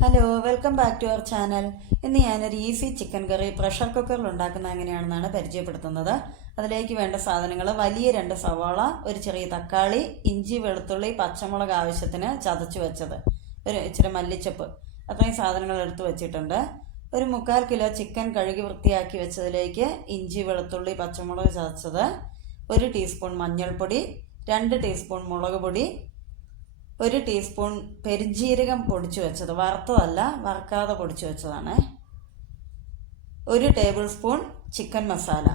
Hello, welcome back to our channel. ഇന്ന് ഞാനൊരു easy chicken കറി pressure കുക്കറിൽ ഉണ്ടാക്കുന്നത് എങ്ങനെയാണെന്നാണ് പരിചയപ്പെടുത്തുന്നത്. അതിലേക്ക് വേണ്ട സാധനങ്ങൾ: വലിയ 2 സവാള, ഒരു ചെറിയ തക്കാളി, ഇഞ്ചി, വെളുത്തുള്ളി, പച്ചമുളക് ആവശ്യത്തിന് ചതച്ച് വെച്ചത്, ഒരു ഇച്ചിരി മല്ലിച്ചപ്പ്, അത്രയും സാധനങ്ങൾ എടുത്ത് വെച്ചിട്ടുണ്ട്. ഒരു 3/4 കിലോ ചിക്കൻ കഴുകി വൃത്തിയാക്കി വെച്ചതിലേക്ക് ഇഞ്ചി, വെളുത്തുള്ളി, പച്ചമുളക് ചതച്ചത്, 1 ടീസ്പൂൺ മഞ്ഞൾപ്പൊടി, 2 ടീസ്പൂൺ മുളക് പൊടി, 1 ടീസ്പൂൺ പെരുംജീരകം പൊടിച്ചു വെച്ചത്, വറുത്തതല്ല, വറുക്കാതെ പൊടിച്ചു വെച്ചതാണ്, 1 ടേബിൾ സ്പൂൺ ചിക്കൻ മസാല,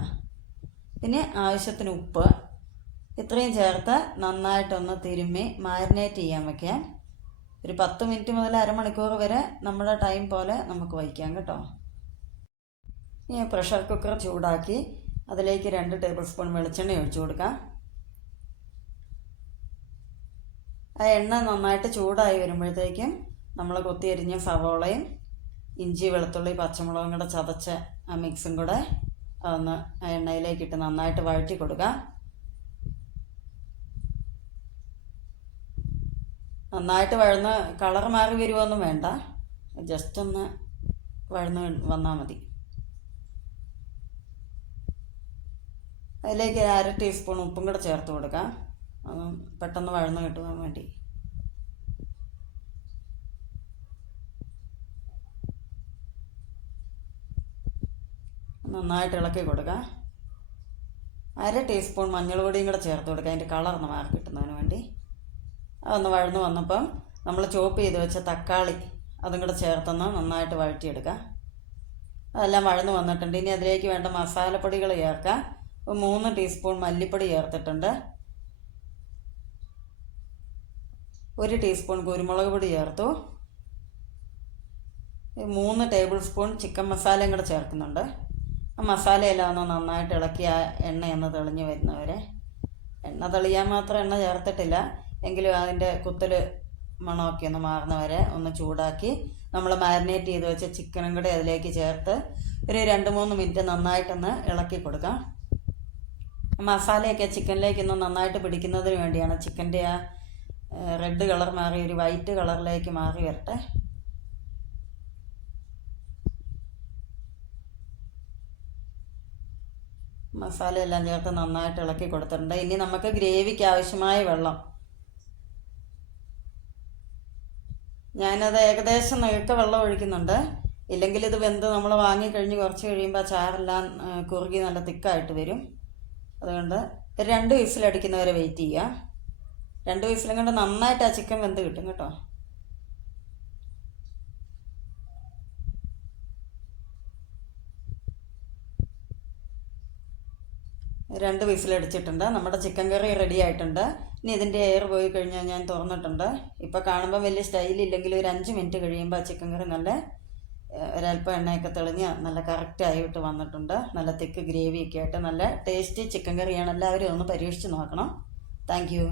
പിന്നെ ആവശ്യത്തിന് ഉപ്പ്. ഇത്രയും ചേർത്ത് നന്നായിട്ടൊന്ന് തിരുമ്മി മാരിനേറ്റ് ചെയ്യാൻ വയ്ക്കാം. ഒരു 10 മിനിറ്റ് മുതൽ അരമണിക്കൂർ വരെ നമ്മുടെ ടൈം പോലെ നമുക്ക് വയ്ക്കാം കേട്ടോ. ഇനി പ്രഷർ കുക്കർ ചൂടാക്കി അതിലേക്ക് 2 ടേബിൾ സ്പൂൺ വെളിച്ചെണ്ണ ഒഴിച്ചു കൊടുക്കാം. ആ എണ്ണ നന്നായിട്ട് ചൂടായി വരുമ്പോഴത്തേക്കും നമ്മൾ കൊത്തിയരിഞ്ഞ സവോളയും ഇഞ്ചി, വെളുത്തുള്ളി, പച്ചമുളകും കൂടെ ചതച്ച ആ മിക്സും കൂടെ അതൊന്ന് ആ എണ്ണയിലേക്കിട്ട് നന്നായിട്ട് വഴറ്റി കൊടുക്കാം. നന്നായിട്ട് വഴന്ന് കളർ മാറി വരുമൊന്നും വേണ്ട, ജസ്റ്റ് ഒന്ന് വഴന്ന് വന്നാൽ മതി. അതിലേക്ക് 1/2 ടീസ്പൂൺ ഉപ്പും കൂടെ ചേർത്ത് കൊടുക്കാം, അത് പെട്ടെന്ന് വഴന്ന് കിട്ടുവാൻ വേണ്ടി. നന്നായിട്ട് ഇളക്കി കൊടുക്കുക. 1/2 ടീസ്പൂൺ മഞ്ഞൾ പൊടിയും കൂടെ ചേർത്ത് കൊടുക്കുക, അതിൻ്റെ കളർന്ന് മാറി കിട്ടുന്നതിന് വേണ്ടി. അതൊന്ന് വഴന്ന് വന്നപ്പം നമ്മൾ ചോപ്പ് ചെയ്ത് വെച്ച തക്കാളി അതും കൂടെ ചേർത്തൊന്ന് നന്നായിട്ട് വഴറ്റിയെടുക്കുക. അതെല്ലാം വഴന്ന് വന്നിട്ടുണ്ട്. ഇനി അതിലേക്ക് വേണ്ട മസാലപ്പൊടികൾ ചേർക്കാം. 3 ടീസ്പൂൺ മല്ലിപ്പൊടി ചേർത്തിട്ടുണ്ട്, 1 ടീസ്പൂൺ കുരുമുളക് പൊടി ചേർത്തു, 3 ടേബിൾ സ്പൂൺ ചിക്കൻ മസാലയും കൂടെ ചേർക്കുന്നുണ്ട്. ആ മസാലയെല്ലാം ഒന്ന് നന്നായിട്ട് ഇളക്കി ആ എണ്ണയൊന്ന് തെളിഞ്ഞ് വരുന്നവരെ. എണ്ണ തെളിയാൻ മാത്രം എണ്ണ ചേർത്തിട്ടില്ല, എങ്കിലും അതിൻ്റെ കുത്തൽ മണമൊക്കെ ഒന്ന് മാറുന്നവരെ ഒന്ന് ചൂടാക്കി നമ്മൾ മാരിനേറ്റ് ചെയ്ത് വെച്ച ചിക്കനും കൂടെ അതിലേക്ക് ചേർത്ത് ഒരു 2-3 മിനിറ്റ് നന്നായിട്ടൊന്ന് ഇളക്കി കൊടുക്കാം. മസാലയൊക്കെ ചിക്കനിലേക്കൊന്ന് നന്നായിട്ട് പിടിക്കുന്നതിന് വേണ്ടിയാണ്. ചിക്കൻ്റെ ആ റെഡ് കളർ മാറി ഒരു വൈറ്റ് കളറിലേക്ക് മാറി വരട്ടെ. മസാല എല്ലാം ചേർത്ത് നന്നായിട്ട് ഇളക്കി കൊടുത്തിട്ടുണ്ട്. ഇനി നമുക്ക് ഗ്രേവിക്ക് ആവശ്യമായ വെള്ളം, ഞാനത് ഏകദേശം നേർത്ത വെള്ളം ഒഴിക്കുന്നുണ്ട്. ഇല്ലെങ്കിൽ ഇത് വെന്ത് നമ്മൾ വാങ്ങിക്കഴിഞ്ഞ് കുറച്ച് കഴിയുമ്പോൾ ചാറെല്ലാം കുറുകി നല്ല തിക്കായിട്ട് വരും. അതുകൊണ്ട് 2 വിസിലടിക്കുന്നവരെ വെയിറ്റ് ചെയ്യുക. 2 വിസിലും കൊണ്ട് നന്നായിട്ട് ആ ചിക്കൻ വെന്ത് കിട്ടും കേട്ടോ. 2 വിസിലടിച്ചിട്ടുണ്ട്. നമ്മുടെ ചിക്കൻ കറി റെഡി ആയിട്ടുണ്ട്. ഇനി ഇതിൻ്റെ എയർ പോയി കഴിഞ്ഞാൽ ഞാൻ തുറന്നിട്ടുണ്ട്. ഇപ്പോൾ കാണുമ്പോൾ വലിയ സ്റ്റൈലില്ലെങ്കിൽ ഒരു 5 മിനിറ്റ് കഴിയുമ്പോൾ ആ ചിക്കൻ കറി നല്ല ഒരല്പം എണ്ണയൊക്കെ തെളിഞ്ഞ് നല്ല കറക്റ്റായിട്ട് വന്നിട്ടുണ്ട്. നല്ല തിക്ക് ഗ്രേവിയൊക്കെ ആയിട്ട് നല്ല ടേസ്റ്റി ചിക്കൻ കറിയാണ്. എല്ലാവരും ഒന്ന് പരീക്ഷിച്ച് നോക്കണം. Thank you.